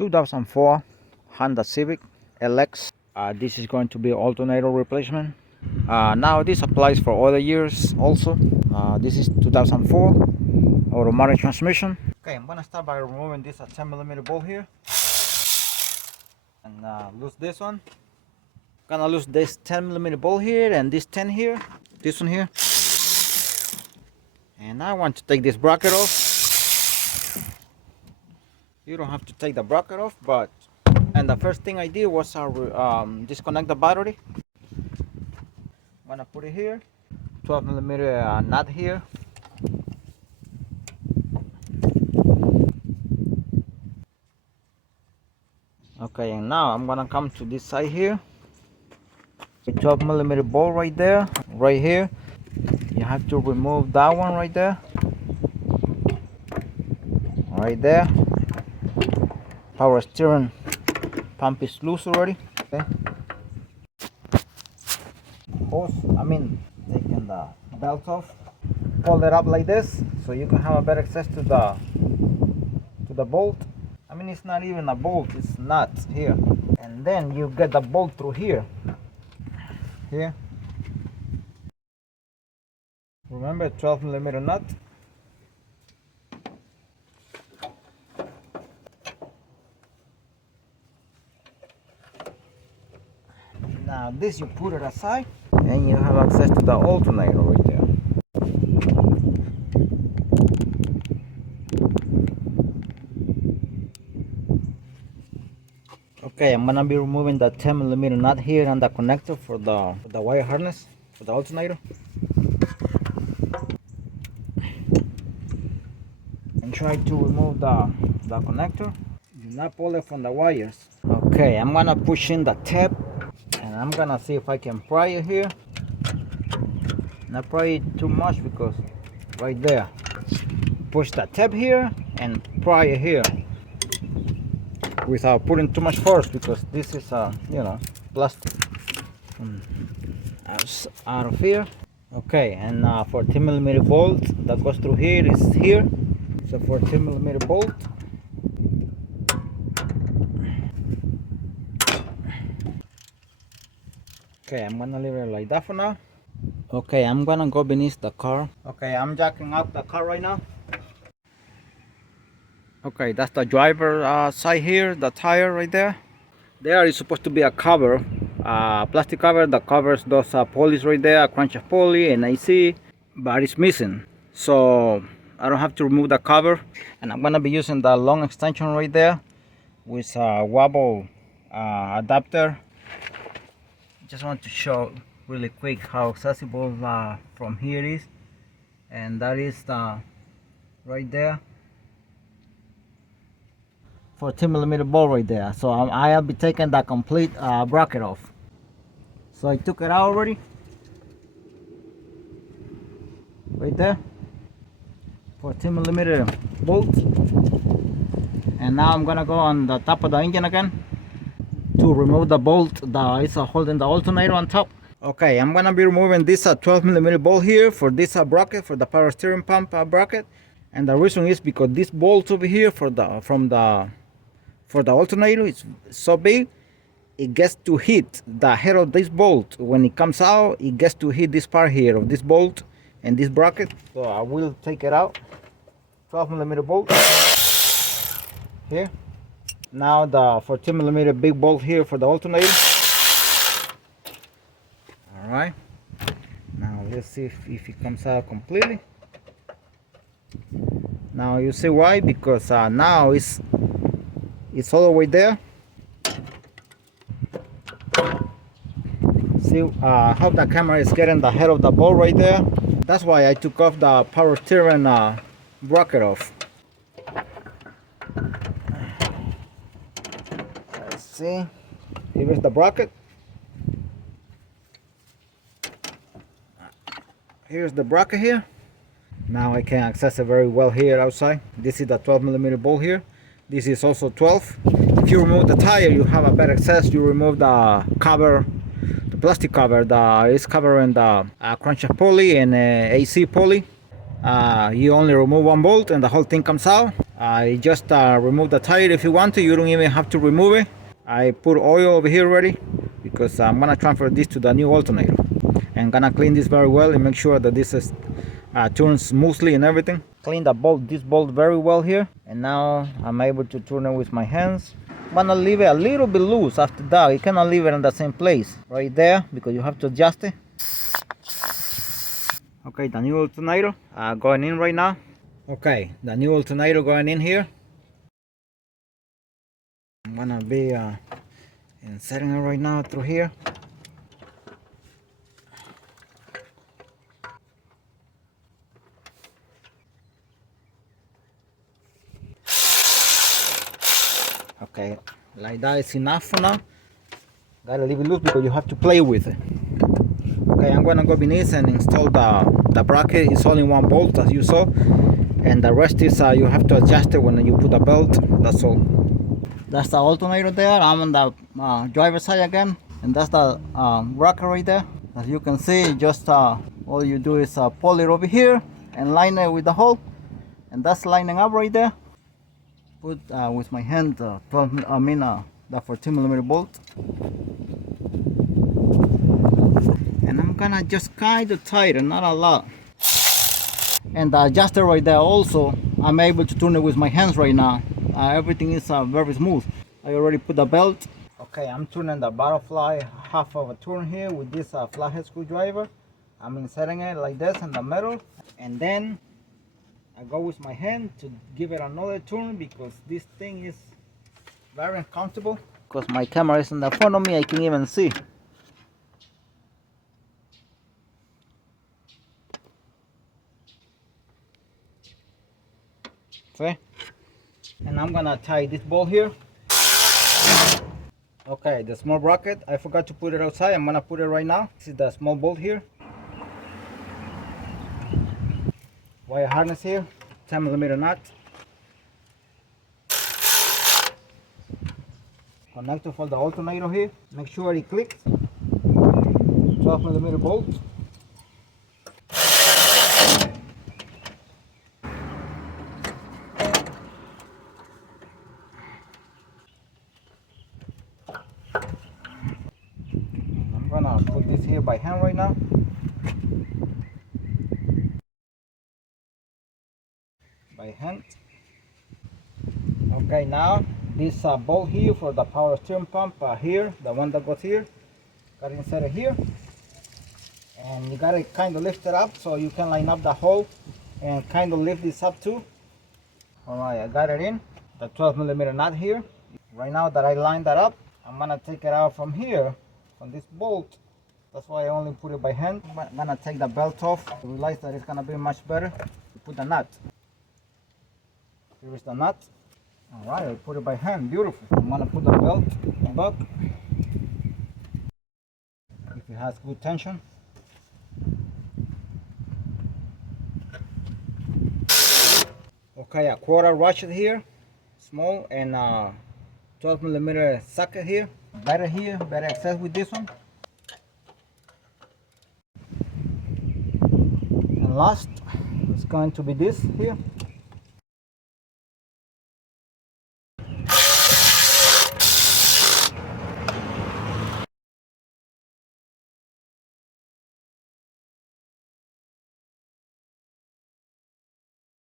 2004 Honda Civic LX. This is going to be alternator replacement. Now this applies for other years also. This is 2004 automatic transmission. Okay, I'm gonna start by removing this 10mm bolt here and lose this one. Gonna lose this 10mm bolt here and this 10 here, this one here. And I want to take this bracket off. You don't have to take the bracket off, and the first thing I did was disconnect the battery. I'm gonna put it here, 12mm nut here. Okay, and now I'm gonna come to this side here. A 12mm bolt right there, right here. You have to remove that one right there, right there. Power steering pump is loose already. Okay. Taking the belt off. Fold it up like this so you can have a better access to the bolt. It's not even a bolt, it's nuts here. And then you get the bolt through here. Here. Remember, 12mm nut. Now this you put it aside and you have access to the alternator right there. Okay, I'm gonna be removing the 10mm nut here and the connector for the wire harness for the alternator. And try to remove the connector. Do not pull it from the wires. Okay, I'm gonna push in the tab. And I'm gonna see if I can pry it here. Not pry it too much because right there. Push the tab here and pry it here without putting too much force because this is plastic. Out of here. Okay, and 14mm bolt that goes through here is here. So 14mm bolt. Okay, I'm gonna leave it like that for now. Okay, I'm gonna go beneath the car. Okay, I'm jacking up the car right now. Okay, that's the driver side here, the tire right there. There is supposed to be a cover, plastic cover that covers those pulleys right there, a crunch of pulley and AC, but it's missing. So I don't have to remove the cover, and I'm gonna be using the long extension right there with a wobble adapter. Just want to show really quick how accessible from here is, and that is right there, 14mm bolt right there. So I'll be taking the complete bracket off. So I took it out already, right there, 14mm bolt, and now I'm gonna go on the top of the engine again to remove the bolt that is holding the alternator on top. Okay, I'm gonna be removing this 12mm bolt here for this bracket, for the power steering pump bracket, and the reason is because this bolt over here for the alternator is so big, it gets to hit the head of this bolt. When it comes out, it gets to hit this part here of this bolt and this bracket. So I will take it out. 12mm bolt here. Now the 14mm big bolt here for the alternator. Alright, now let's see if it comes out completely. Now you see why, because now it's all the way there. See how the camera is getting the head of the bolt right there. That's why I took off the power steering bracket off. See, here's the bracket. Here's the bracket here. Now I can access it very well here outside. This is the 12mm bolt here. This is also 12. If you remove the tire, you have a better access. You remove the cover, the plastic cover that is covering the crunch pulley and AC pulley. You only remove one bolt and the whole thing comes out. I just remove the tire. If you want to, you don't even have to remove it. I put oil over here already because I'm gonna transfer this to the new alternator and gonna clean this very well and make sure that this is turns smoothly and everything. Clean this bolt very well here, and now I'm able to turn it with my hands. I'm gonna leave it a little bit loose. After that, you cannot leave it in the same place right there because you have to adjust it. Okay, the new alternator going in right now. Okay, the new alternator going in here. I'm gonna be inserting it right now through here. Okay, like that is enough for now. Gotta leave it loose because you have to play with it. Okay, I'm gonna go beneath and install the bracket. It's only one bolt as you saw, and the rest is you have to adjust it when you put the belt. That's all. That's the alternator there. I'm on the driver's side again, and that's the bracket right there. As you can see, just all you do is pull it over here and line it with the hole, and that's lining up right there. Put with my hand the 14mm bolt, and I'm gonna just kind of tighten, not a lot. And the adjuster right there also, I'm able to turn it with my hands right now. Everything is very smooth. I already put the belt. Okay, I'm turning the butterfly half of a turn here with this flathead screwdriver. I'm inserting it like this in the middle, and then I go with my hand to give it another turn because this thing is very uncomfortable. Because my camera is in the front of me, I can even see. Okay, and I'm gonna tie this bolt here. Okay, the small bracket, I forgot to put it outside. I'm gonna put it right now. This is the small bolt here. Wire harness here, 10mm nut. Connector for the alternator here. Make sure it clicks. 12mm bolt. I'm gonna put this here by hand right now. By hand. Okay, now this bolt here for the power steering pump here, the one that goes here, got it inserted here, and you gotta kind of lift it up so you can line up the hole and kind of lift this up too. Alright, I got it in, the 12mm nut here. Right now that I lined that up, I'm gonna take it out from here, from this bolt. That's why I only put it by hand. I'm gonna take the belt off. I realize that it's gonna be much better to put the nut. Here is the nut. Alright, I put it by hand. Beautiful. I'm gonna put the belt back. If it has good tension. Okay, a quarter ratchet here, small, and 12mm socket here. Better access with this one. And last, it's going to be this here.